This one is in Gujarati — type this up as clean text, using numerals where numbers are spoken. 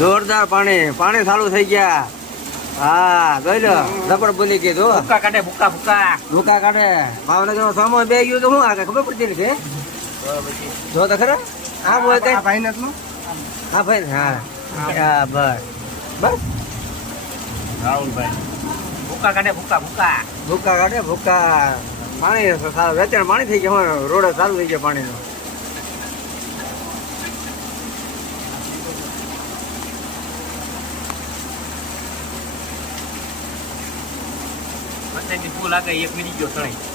જોરદાર પાણી પાણી ચાલુ થઈ ગયા. હા જોઈ લો જબર બોલી કીધું. ભૂકા કાઢે ભૂકા ભૂકા ભૂકા કાઢે. ભાવનગર સામો બે ગયું તો શું આગળ ખબર પડતી નથી. જો તો ખરા હા બોલ કઈ ભાઈ નથી. હા ભાઈ હા બસ બસ રાહુલભાઈ ભૂકા કાઢે ભૂકા ભૂકા ભૂકા કાઢે ભૂકા. પાણી વેચાણ પાણી થઈ ગયા. રોડ ચાલુ થઈ ગયા પાણીનો. ફૂલ આગળ એક મિનિટ જો સળાઈ